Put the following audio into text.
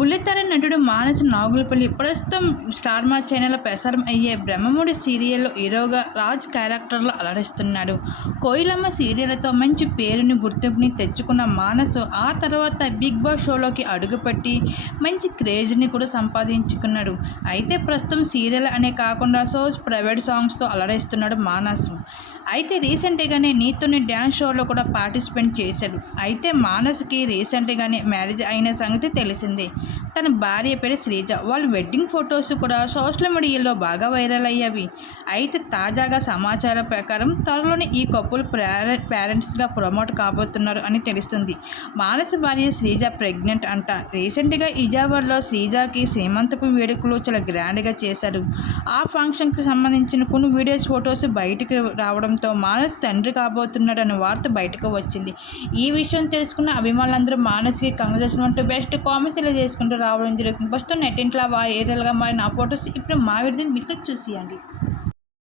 బుల్లితెర నటుడు మానసి నాగులపల్లి ప్రస్తుతం స్టార్ మా ఛానల్లో ప్రసారం అయ్యే బ్రహ్మముడి సీరియల్లో హీరోగా రాజ్ క్యారెక్టర్లో అలరిస్తున్నాడు. కోయిలమ్మ సీరియల్తో మంచి పేరుని గుర్తింపుని తెచ్చుకున్న మానసు ఆ తర్వాత బిగ్ బాస్ షోలోకి అడుగుపెట్టి మంచి క్రేజ్ని కూడా సంపాదించుకున్నాడు. అయితే ప్రస్తుతం సీరియల్ అనే కాకుండా సోస్ ప్రైవేట్ సాంగ్స్తో అలరిస్తున్నాడు మానసు. అయితే రీసెంట్గానే నీతోని డ్యాన్స్ షోలో కూడా పార్టిసిపేట్ చేశాడు. అయితే మానస్కి రీసెంట్గానే మ్యారేజ్ అయిన సంగతి తెలిసిందే. తన భార్య పేరు శ్రీజ. వాళ్ళ వెడ్డింగ్ ఫొటోస్ కూడా సోషల్ మీడియాలో బాగా వైరల్ అయ్యావి అయితే తాజాగా సమాచారం ప్రకారం త్వరలోనే ఈ కపుల్ పేరెంట్స్గా ప్రమోట్ కాబోతున్నారు అని తెలుస్తుంది. మానస భార్య శ్రీజ ప్రెగ్నెంట్ అంట. రీసెంట్గా ఇజాబాద్లో శ్రీజాకి శ్రీమంతపు వేడుకలు చాలా గ్రాండ్గా చేశారు. ఆ ఫంక్షన్కి సంబంధించిన కొన్ని వీడియోస్ ఫొటోస్ బయటికి రావడం రావడంతో మానస్ తండ్రి కాబోతున్నాడన్న వార్త బయటకు వచ్చింది. ఈ విషయం తెలుసుకున్న అభిమానులందరూ మానస్కి కంగ్రాచులేషన్ అంటూ బెస్ట్ కామెంట్స్ చేసుకుంటూ రావడం జరుగుతుంది. ప్రస్తుతం వా ఏరియల్గా మారిన ఆ ఫొటోస్ ఇప్పుడు మా విడిది మీరు చూసియండి.